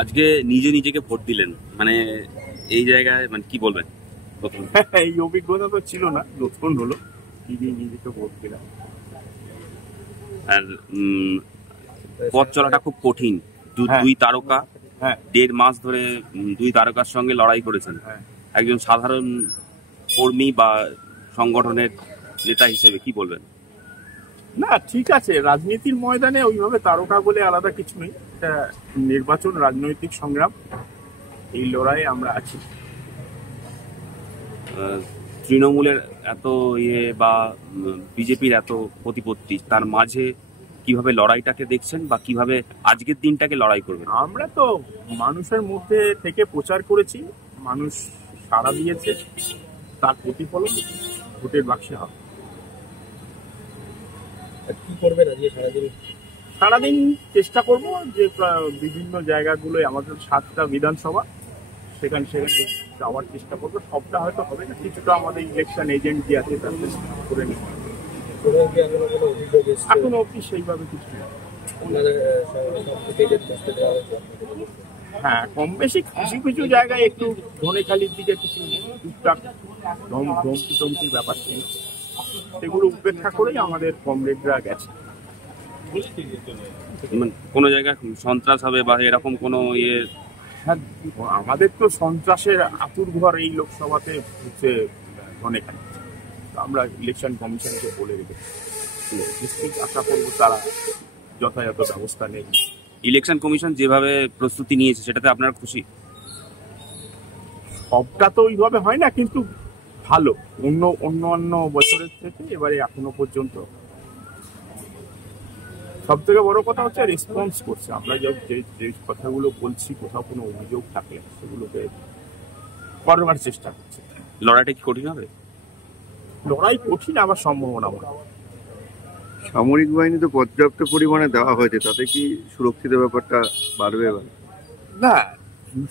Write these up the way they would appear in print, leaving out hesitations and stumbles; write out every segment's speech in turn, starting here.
আজকে নিজে নিজেকে ভোট দিলেন, মানে এই জায়গায় মানে কি বলবেন প্রথম? এই অভিজ্ঞতা তো ছিল না, নতুন হলো। নিজেকে ভোট দিলাম। আর পথ চলাটা খুব কঠিন। হ্যাঁ, দুই তারকা হ্যাঁ, 1.5 মাস ধরে দুই তারকার সঙ্গে লড়াই করেছেন। হ্যাঁ। একজন সাধারণ কর্মী বা সংগঠনের নেতা হিসেবে কি বলবেন? না, ঠিক আছে, রাজনীতির ময়দানে ওইভাবে তারকা বলে আলাদা কিছু নেই। এটা নির্বাচন, রাজনৈতিক সংগ্রাম, এই লড়াইয়ে আমরা আছি। তৃণমূলের এত বা বিজেপির এত প্রতিপত্তি, তার মাঝে কিভাবে লড়াইটাকে দেখছেন বা কিভাবে আজকের দিনটাকে লড়াই করবেন? আমরা তো মানুষের মধ্যে থেকে প্রচার করেছি, মানুষ সাড়া দিয়েছে, তার প্রতিফলন ভোটের বাক্সে হবে। কি করবেন আজকে সারাদিন? সারাদিন চেষ্টা করব যে বিভিন্ন জায়গাগুলোয় আমাদের 7টা বিধানসভা, সেখানে যাওয়ার চেষ্টা করবো। সবটা হয়তো হবে না, কিছুটা আমাদের ইলেকশন এজেন্ট যে আছে তাদের করে নেব। কোথাও কি এখনো কোনো অভিযোগ এসছে? এখনো অব্দি সেইভাবে কিছু নেই। আপনাদের সব থেকে বুঝতে দেওয়া হয়েছে? হ্যাঁ, কম বেশি কিছু কিছু জায়গায় একটু ধনেখালির দিকে কিছু টুকটাক ধমকি টমকির ব্যাপার ছিল, সেগুলো উপেক্ষা করেই আমাদের কমরেডরা গেছে। মানে কোনো জায়গায় সন্ত্রাস হবে বা এরকম কোনো হ্যাঁ, আমাদের তো সন্ত্রাসের আতুর ঘর এই লোকসভাতে হচ্ছে ধনেখালি। আমরা ইলেকশন কমিশনকে বলে রেখেছি, নিশ্চিত আশা করবো তারা যথাযথ ব্যবস্থা নেই। ইলেকশন কমিশন যেভাবে প্রস্তুতি নিয়েছে সেটাতে আপনারা খুশি? সবটা তো ওইভাবে হয় না, কিন্তু ভালো। অন্য বছরের থেকে এবারে এখনো পর্যন্ত সব থেকে বড় কথা হচ্ছে রেসপন্স করছে। আমরা যে কথাগুলো বলছি, কোথাও কোনো অভিযোগ থাকলে সেগুলোকে করবার চেষ্টা করছে। লড়াইটা কি কঠিন হবে? লড়াই কঠিন, আবার সম্ভাবনা মনে। সামরিক বাহিনী তো পর্যাপ্ত পরিমাণে দেওয়া হয়েছে, তাতে কি সুরক্ষিত ব্যাপারটা বাড়বে এবার? না,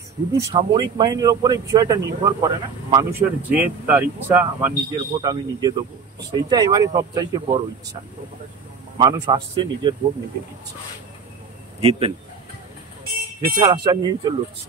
শুধু সামরিক বাহিনীর ওপরে বিষয়টা নির্ভর করে না। মানুষের জেদ, তার ইচ্ছা, আমার নিজের ভোট আমি নিজে দেবো, সেইটা এবারে সবচাইতে বড় ইচ্ছা। মানুষ আসছে, নিজের ভোট নিজে দিচ্ছে, জিতবেন? জেতার আশা নিয়েই তো লড়ছে।